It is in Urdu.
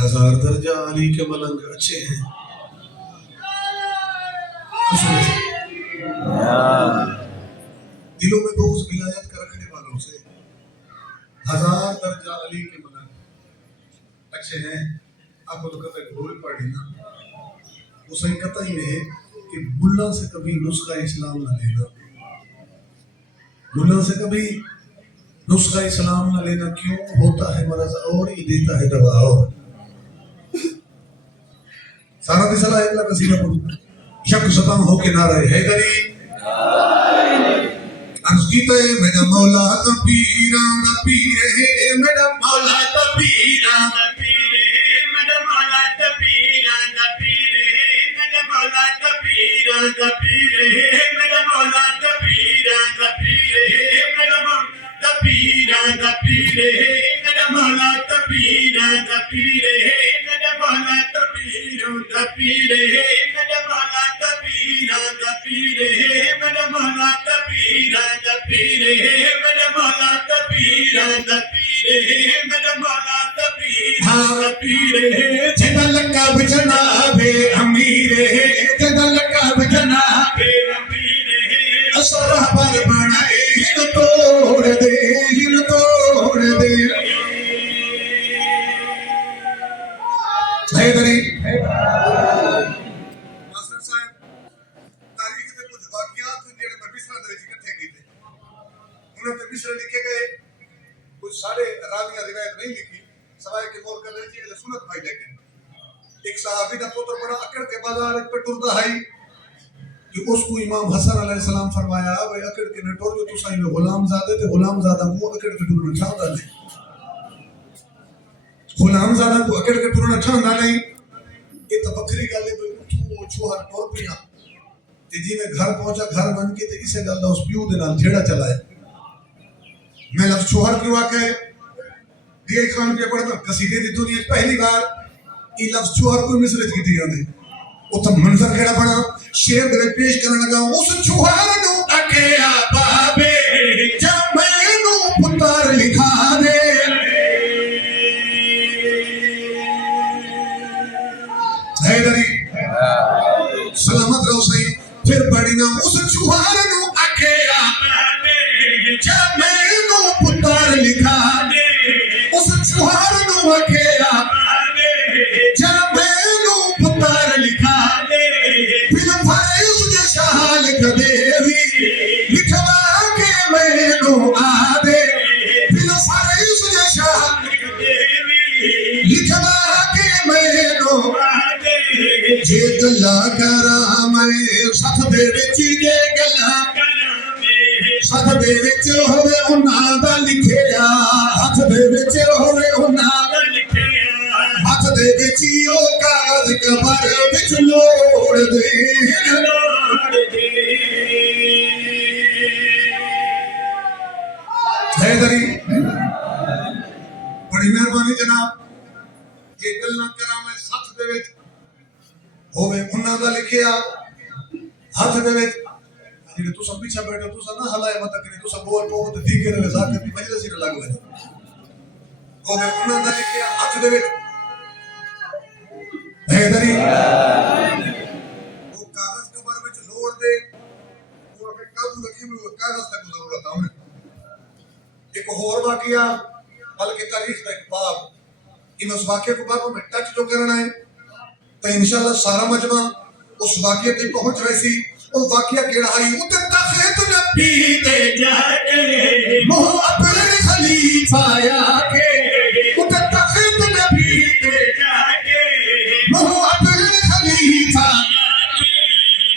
ہزار درجہ علی کے ملنگ اچھے ہیں. دلوں میں بغض ولایت کا رکھنے والوں سے ہزار درجہ علی کے ملنگ اچھے ہیں. آپ کو تو کہتے ہیں گھول پڑھی نا، وہ صحیح قطعی ہے کہ ملا سے کبھی نسخہ اسلام نہ لینا. ملا سے کبھی نسخہ اسلام نہ لینا. کیوں؟ ہوتا ہے مرض اور ہی دیتا ہے دوا اور. سارا دی صلاح اگلا قصیدہ پڑھو. شک ستم ہو کے نعرہ حیدری عرض کیتا ہے میرا مولا تا پیران دا پیر ہے، میرا مولا تا پیران دا پیر ہے، میرا مولا تا پیران دا پیر ہے، میرا مولا تا پیران دا پیر ہے، میرا مولا تا پیران دا پیر ہے، میرا مولا تا پیران دا پیر ہے، میرا مولا تا پیران دا پیر ہے، میرا مولا تا پیران دا پیر ہے، میرا مولا تا پیران دا پیر ہے، میرا مولا تا پیران دا پیر ہے، میرا مولا تا پیران دا پیر ہے، میرا مولا تا پیران دا پیر ہے. جدا لقب جناب امیر ہے، جدا لقب جناب امیر ہے، اثر پر بنائے ہن توڑ دے، ہن توڑ دے. حیدری ناصر صاحب تاریخ دے کچھ واقعات جڑے میں مصر دے وچ اکٹھے کیتے. انہاں تے مصر لکھے گئے کچھ سارے راویاں روایت نہیں لکھی سوائے کہ مول کر رہی ہے سنت بھائی لیکن ایک صحابی دا پتر بڑا اکڑ کے بازار پہ ٹردا ہے کہ اس کو امام حسن علیہ السلام فرمایا بھائی اکڑ کے نہ ٹر جو تو صحیح میں غلام زادے تے غلام زادہ کو اکڑ کے ٹرنا چاہتا نہیں. غلام زادہ کو اکڑ کے ٹرنا چاہتا نہیں. یہ تو بکری گل ہے تو چوہر ٹر پیا تے جی میں گھر پہنچا گھر بن کے تے اسے گل اس پیو دے نال جھیڑا چلایا. میں لفظ چوہر کیوں آکے دیئے خان کے پڑھتا قصیدے دی دنیا پہلی بار یہ لفظ چوہر کوئی مصر کی دیا دے. اتھا منظر کھڑا پڑا شیر دے پیش کرنے لگا اس چوہر نو اکیا بابے جمعے نو پتر لکھا دے. حیدری سلامت رہو صحیح. پھر بڑی نا اس چوہر نو اکیا بابے جمعے نو پتر لکھا دے. اس چوہر نو اکیا بابے جمعے نو پتر لکھا دے. پھر فائز کے شاہ لکھ دے وی لکھوا کے میں نو آدے. پھر فائز کے شاہ لکھ دے وی لکھوا کے میں نو آدے. جے گلا کرا میں ساتھ دے وچ جے گلا ساتھ دے وچ ہوے انہاں دا لکھیا ہاتھ دے وچ ہوے انہاں دا لکھیا ہاتھ دے وچ او کاغذ کبر وچ لوڑ دے لوڑ دے. حیدری بڑی مہربانی جناب. یہ گل نہ کرا میں ساتھ دے وچ ہوے انہاں دا لکھیا ہاتھ دے وچ کہ تو سب پیچھے بیٹھو تو سب نہ ہلائے مت کرے تو سب بول پو تے دیگر نے ذات کی مجلس ہی لگ لے. او میں انہاں دا لکھیا ہاتھ دے وچ حیدری وہ کاغذ قبر وچ لوڑ دے وہ کہ قابو رکھی میں کاغذ تک ضرورت ہے. ایک اور واقعہ بلکہ تاریخ کا ایک باب ان اس واقعے کو باب میں ٹچ جو کرنا ہے تو انشاءاللہ سارا مجمع اس واقعے تک پہنچ ویسی. وہ واقعہ کیڑا ہے اتر تخت نبی دے جا کے